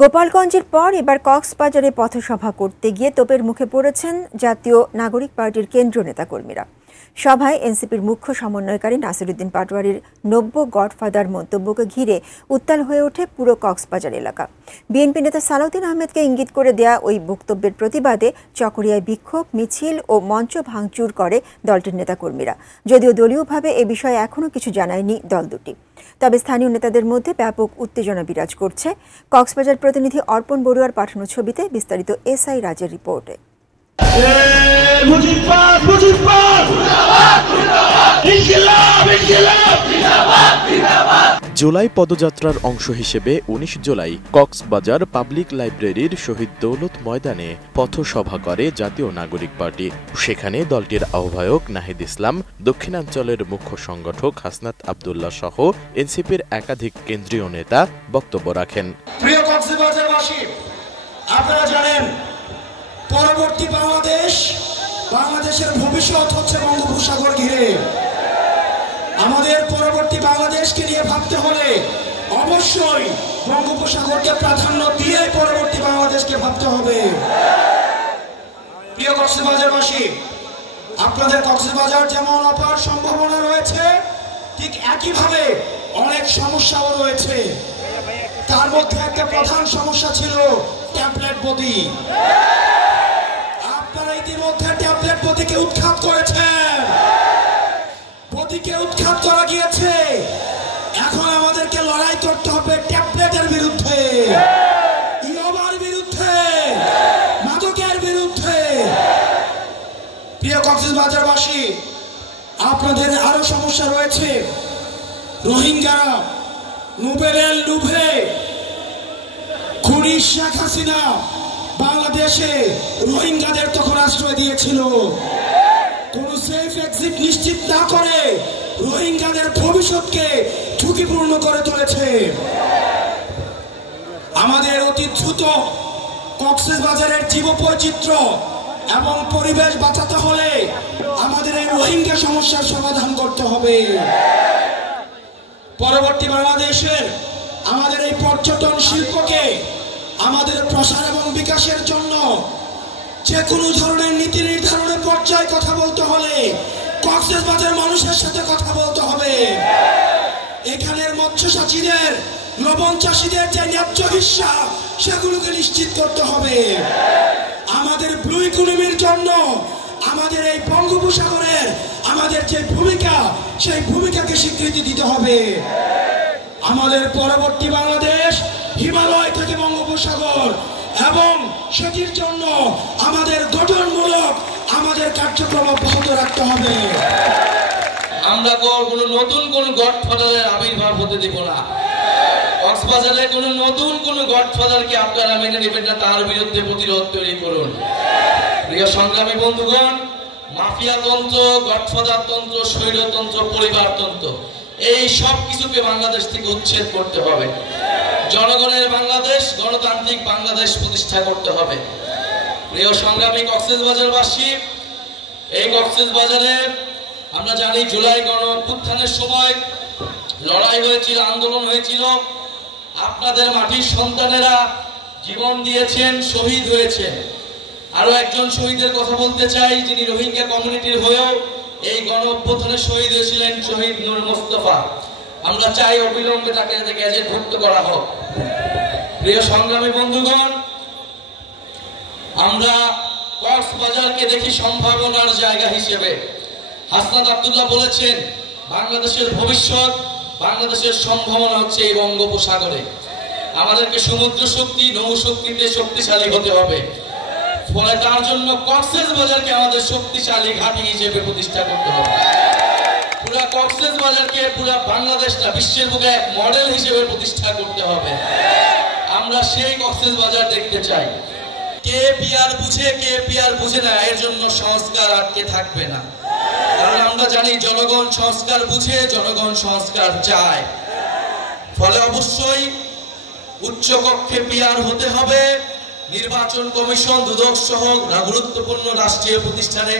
গোপালগঞ্জের পর এবার কক্সবাজারে পথসভা করতে গিয়ে তোপের মুখে পড়েছেন জাতীয় নাগরিক পার্টির কেন্দ্রীয় নেতাকর্মীরা। সভায় এনসিপির মুখ্য সমন্বয়কারী নাসিরউদ্দিন পাটোয়ারীর নব্য গডফাদার মন্তব্যকে ঘিরে উত্তাল হয়ে ওঠে পুরো কক্সবাজার এলাকা। বিএনপি নেতা সালাউদ্দিন আহমেদকে ইঙ্গিত করে দেয়া ওই বক্তব্যের প্রতিবাদে চকরিয়ায় বিক্ষোভ মিছিল ও মঞ্চ ভাঙচুর করে দলটির নেতাকর্মীরা। যদিও দলীয়ভাবে এ বিষয়ে এখনও কিছু জানায়নি দল দুটি, তবে স্থানীয় নেতাদের মধ্যে ব্যাপক উত্তেজনা বিরাজ করছে। কক্সবাজার প্রতিনিধি অর্পণ বড়ুয়ার পাঠানো ছবিতে বিস্তারিত এসআই রাজের রিপোর্টে। জুলাই পদযাত্রার অংশ হিসেবে ১৯ জুলাই কক্সবাজার পাবলিক লাইব্রেরির শহীদ দৌলত ময়দানে পথসভা করে জাতীয় নাগরিক পার্টি। সেখানে দলটির আহ্বায়ক নাহিদ ইসলাম, দক্ষিণাঞ্চলের মুখ্য সংগঠক হাসনাত আব্দুল্লাহ সহ এনসিপির একাধিক কেন্দ্রীয় নেতা বক্তব্য রাখেন। প্রিয় কক্সবাজারবাসী, আপনারা জানেন পরবর্তী বাংলাদেশের ভবিষ্যৎ হচ্ছে বঙ্গোপসাগর ঘিরে। আমাদের পরবর্তী বাংলাদেশকে নিয়ে ভাবতে হলে অবশ্যই বঙ্গোপসাগরকে প্রাধান্য দিয়ে পরবর্তী বাংলাদেশকে ভাবতে হবে। প্রিয় কক্সবাজারবাসী, আপনাদের কক্সবাজার যেমন অপার সম্ভাবনা রয়েছে, ঠিক একইভাবে অনেক সমস্যাও রয়েছে। তার মধ্যে একটা প্রধান সমস্যা ছিল ট্যাবলেট বদি। আপনারা ইতিমধ্যে ট্যাবলেট বদিকে উৎখাত করেছেন, বদিকে উৎখাত করা গিয়েছে। এখন আমাদেরকে লড়াই করতে হবে ট্যাবলেটের বিরুদ্ধে, ইয়াবার বিরুদ্ধে, মাদকের বিরুদ্ধে। প্রিয় কক্সবাজারবাসী, আপনাদের আরো সমস্যা রয়েছে। রোহিঙ্গারা নোবেলের লুভে খুনি শেখ হাসিনা বাংলাদেশে রোহিঙ্গাদের তখন আশ্রয় দিয়েছিল। কোন সেফ এক্সিট নিশ্চিত না করে রোহিঙ্গাদের ভবিষ্যৎকে ঝুঁকিপূর্ণ করে তুলেছে। আমাদের অতি দ্রুত কক্সবাজারের জীববৈচিত্র্য এবং পরিবেশ বাঁচাতে হলে আমাদের এই রোহিঙ্গা সমস্যার সমাধান করতে হবে। পরবর্তী বাংলাদেশের আমাদের এই পর্যটন শিল্পকে আমাদের প্রসার এবং বিকাশের জন্য যে কোনো ধরনের নীতি নির্ধারণের পর্যায়ে কথা বলতে হলে কক্সবাজার মানুষের সাথে কথা বলতে হবে। এখানের মৎস্যচাষীদের, লবণ চাষীদের যে ন্যায্য হিস্সা সেগুলোকে নিশ্চিত করতে হবে। আমাদের ব্লু ইকোনমির জন্য আমাদের এই বঙ্গোপসাগরের আমাদের যে ভূমিকা, সেই ভূমিকাকে স্বীকৃতি দিতে হবে। আমাদের পরবর্তী বাংলাদেশ হিমালয় থেকে বঙ্গোপসাগর, এবং সেটির জন্য আমাদের গঠনমূলক আমাদের কার্যক্রম অব্যাহত রাখতে হবে। আমরা নতুন কোন গডফাদারের আবির্ভাব হতে দেব না। কক্সবাজারে নতুন কোন গডফাদারকে আপনারা মেনে নেবেন না, তার বিরুদ্ধে প্রতিরোধ তৈরি করুন। প্রিয় সংগ্রামী বন্ধুগণ, মাফিয়া তন্ত্র, গডফাদার তন্ত্র, স্বৈরতন্ত্র, পরিবারতন্ত্র, এই সব কিছুকে বাংলাদেশ থেকে উচ্ছেদ করতে হবে। জনগণের বাংলাদেশ, গণতান্ত্রিক বাংলাদেশ প্রতিষ্ঠা করতে হবে। প্রিয় সংগ্রামী কক্সবাজারবাসী, এই কক্সবাজারে আমরা জানি জুলাই গণ অভ্যুত্থানের সময় লড়াই হয়েছিল, আন্দোলন হয়েছিল। আপনাদের মাটির সন্তানেরা জীবন দিয়েছেন, শহীদ হয়েছেন। আরো একজন শহীদের কথা বলতে চাই, যিনি রোহিঙ্গা কমিউনিটির হয়েও এই গণ অভ্যুত্থানে শহীদ হয়েছিলেন, শহীদ নূর মোস্তফা। আমরা চাই অবিলম্বে তাকে গ্যাজেটভুক্ত করা হোক। প্রিয় সংগ্রামী বন্ধুগণ, আমরা কক্সবাজারকে দেখি সম্ভাবনার জায়গা হিসেবে। হাসনাত আব্দুল্লাহ বলেছেন, বাংলাদেশের ভবিষ্যৎ, বাংলাদেশের সম্ভাবনা হচ্ছে এই বঙ্গোপসাগরে। আমাদেরকে সমুদ্র শক্তি, নৌ শক্তিতে শক্তিশালী হতে হবে। ফলে তার জন্য কক্সবাজারকে আমাদের শক্তিশালী ঘাঁটি হিসেবে প্রতিষ্ঠা করতে হবে। পুরা কক্সবাজারকে, পুরা বাংলাদেশটা বিশ্বের বুকে এক মডেল হিসেবে প্রতিষ্ঠা করতে হবে। আমরা সেই কক্সবাজার দেখতে চাই। কে পিয়ার বুঝে, কে পিয়ার বুঝে না, এর জন্য সংস্কার আটকে থাকবে না। কারণ আমরা জানি জনগণ সংস্কার বুঝে, জনগণ সংস্কার চায়। ফলে অবশ্যই উচ্চ কক্ষে পিয়ার হতে হবে। নির্বাচন কমিশন, দুদক সহ গুরুত্বপূর্ণ রাষ্ট্রীয় প্রতিষ্ঠানে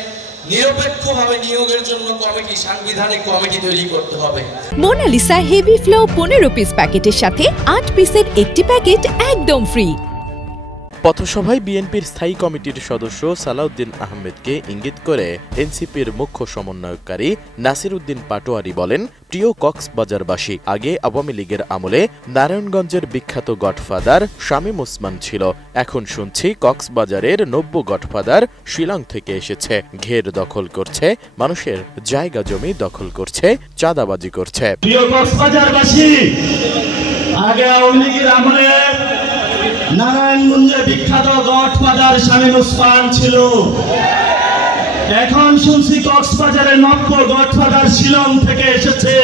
নিরপেক্ষভাবে নিয়োগের জন্য সাংবিধানিক কমিটি তৈরি করতে হবে। মোনালিসা হেভি ফ্লো 15 পিস প্যাকেটের সাথে 8 পিসের একটি প্যাকেট একদম ফ্রি। পথসভায় বিএনপির স্থায়ী কমিটির সদস্য সালাউদ্দিন আহমেদকে ইঙ্গিত করে এনসিপির মুখ্য সমন্বয়কারী নাসির উদ্দিন পাটোয়ারি বলেন, প্রিয় কক্সবাজারবাসী, আগে আওয়ামী লীগের আমলে নারায়ণগঞ্জের বিখ্যাত গডফাদার শামীম ওসমান ছিল, এখন শুনছি কক্সবাজারের নব্য গডফাদার শিলং থেকে এসেছে, ঘের দখল করছে, মানুষের জায়গা জমি দখল করছে, চাঁদাবাজি করছে। প্রিয় কক্সবাজারবাসী, আগে আওয়ামী লীগের আমলে নারায়ণগঞ্জে বিখ্যাত গডফাদার শামীম ওসমান ছিল, এখন শুনছি কক্সবাজারের নব্য গডফাদার শিলং থেকে এসেছে,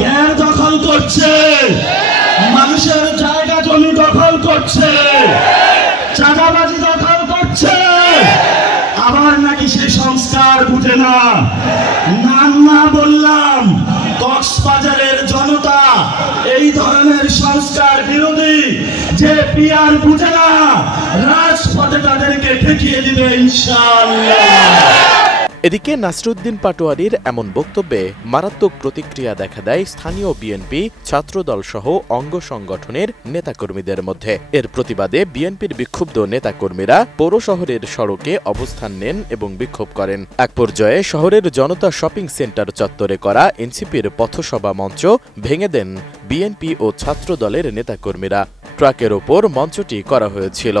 ঘের দখল করছে, মানুষের জায়গা জমি দখল করছে, চাঁদাবাজি দখল করছে, আবার নাকি সেই সংস্কার বুঝে না। নাম না বললাম, কক্সবাজারের জনতা এই ধরনের সংস্কার বিরোধী যে পিয়ার বুঝে না, রাজপথে তাদেরকে ঠেকিয়ে দিবে ইনশাআল্লাহ। এদিকে নাসিরউদ্দিন পাটোয়ারির এমন বক্তব্যে মারাত্মক প্রতিক্রিয়া দেখা দেয় স্থানীয় বিএনপি, ছাত্রদল সহ অঙ্গ সংগঠনের নেতাকর্মীদের মধ্যে। এর প্রতিবাদে বিএনপির বিক্ষুব্ধ নেতাকর্মীরা পৌর শহরের সড়কে অবস্থান নেন এবং বিক্ষোভ করেন। এক পর্যায়ে শহরের জনতা শপিং সেন্টার চত্বরে করা এনসিপির পথসভা মঞ্চ ভেঙে দেন বিএনপি ও ছাত্রদলের নেতাকর্মীরা। ট্রাকের ওপর মঞ্চটি করা হয়েছিল।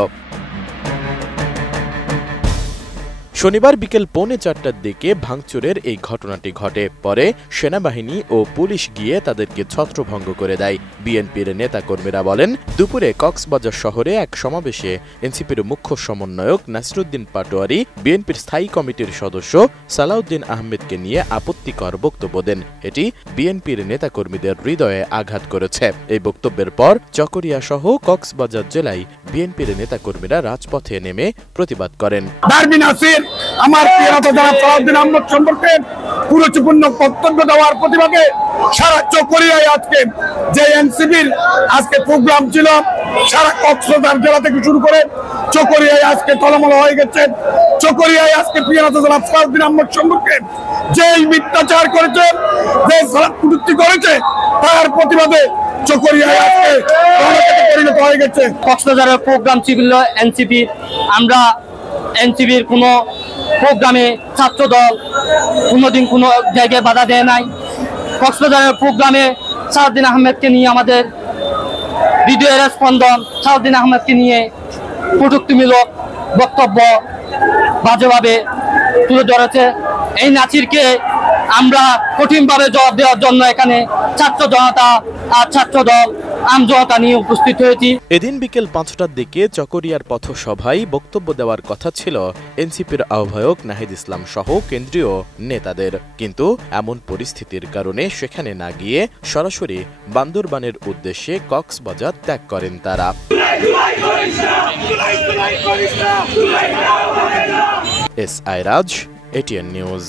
শনিবার বিকেল 3:45টার দিকে ভাঙচুরের এই ঘটনাটি ঘটে। পরে সেনাবাহিনী ও পুলিশ গিয়ে তাদেরকে ছত্রভঙ্গ করে দেয়। বিএনপির নেতাকর্মীরা বলেন, দুপুরে কক্সবাজার শহরে এক সমাবেশে এনসিপির মুখ্য সমন্বয়ক নাসিরউদ্দিন পাটোয়ারি বিএনপির স্থায়ী কমিটির সদস্য সালাউদ্দিন আহমেদকে নিয়ে আপত্তিকর বক্তব্য দেন। এটি বিএনপির নেতাকর্মীদের হৃদয়ে আঘাত করেছে। এই বক্তব্যের পর চকরিয়া সহ কক্সবাজার জেলায় বিএনপির নেতাকর্মীরা রাজপথে নেমে প্রতিবাদ করেন। আমার সালাউদ্দিন আহমেদ সম্পর্কে গুরুত্বপূর্ণ বক্তব্য দেওয়ার প্রতিবাদে সারা চকরিয়ায় আজকে যে এনসিপির আজকে প্রোগ্রাম ছিল, সারা কক্সবাজার জেলা থেকে শুরু করে চকরিয়ায় আজকে টলমল হয়ে গেছে। চকরিয়ায় আজকে সালাউদ্দিন আহমেদ সম্পর্কে যে মিথ্যাচার করেছে, যে কটূক্তি করেছে, তার প্রতিবাদে চকরিয়ায় আজকে পরিণত হয়ে গেছে। কক্সবাজারের প্রোগ্রাম ছিল এনসিপি, আমরা এনসিপির কোনো প্রোগ্রামে ছাত্রদল কোনোদিন কোনো জায়গায় বাধা দেয় নাই। কক্সবাজারের প্রোগ্রামে সালাউদ্দিন আহমেদকে নিয়ে আমাদের ভিডিওর স্পন্দন সালাউদ্দিন আহমেদকে নিয়ে কটূক্তিমূলক বক্তব্য বাজেভাবে তুলে ধরেছে। এই নাসিরকে আমরা কঠিনভাবে জবাব দেওয়ার জন্য এখানে ছাত্র জনতা আর ছাত্রদল আমজনতা নিয়ে উপস্থিত হয়েছি। এদিন বিকেল 5টার দিকে চকরিয়ার পথসভায় বক্তব্য দেওয়ার কথা ছিল এনসিপির আহ্বায়ক নাহিদ ইসলাম সহ কেন্দ্রীয় নেতাদের, কিন্তু এমন পরিস্থিতির কারণে সেখানে না গিয়ে সরাসরি বান্দরবানের উদ্দেশ্যে কক্সবাজার ত্যাগ করেন তারা। S I Raj, ATN news.